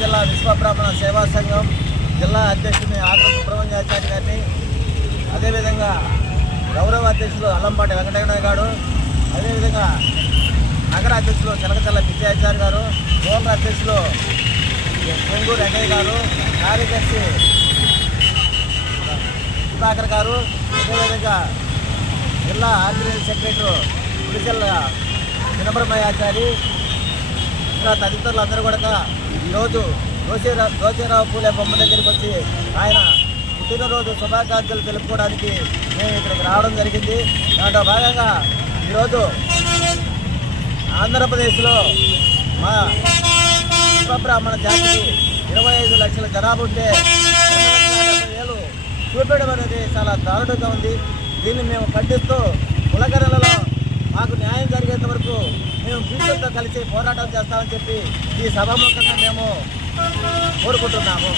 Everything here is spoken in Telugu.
జిల్లా విశ్వబ్రాహ్మణ సేవా సంఘం జిల్లా అధ్యక్షుని ఆగ్ర సుబ్రహ్మణ్యాచారి గారిని, అదేవిధంగా గౌరవ అధ్యక్షులు అల్లంపాటి వెంకటయ్య గారు, అదేవిధంగా నగర అధ్యక్షులు చిలకచల్ల పిచ్చాచారి గారు, గోండ్ర అధ్యక్షులు పొంగూరు వెంకయ్య గారు, కార్యదర్శి సుధాకర్ గారు, అదేవిధంగా జిల్లా ఆర్గనైజింగ్ సెక్రటరీ గుడిచెల్ల చిన్నబ్రహ్మయ్యాచారి, ఇంకా తదితరులందరూ కూడా ఈరోజు దోచేరావు పూలే బొమ్మ దగ్గరికి వచ్చి ఆయన పుట్టినరోజు శుభాకాంక్షలు తెలుపుకోవడానికి మేము ఇక్కడికి రావడం జరిగింది. దాంట్లో భాగంగా ఈరోజు ఆంధ్రప్రదేశ్లో మా విశ్వబ్రాహ్మణ జాతికి 25 లక్షల జనాభా ఉంటే 2,70,000 చూపెట్టడం అనేది చాలా దారుణంగా ఉంది. దీన్ని మేము ఖండిస్తూ కులగణలలో మాకు న్యాయం జరిగేంత వరకు మేము బీజేపీతో కలిసి పోరాటం చేస్తామని చెప్పి ఈ సభాముఖంగా మేము కోరుకుంటున్నాము.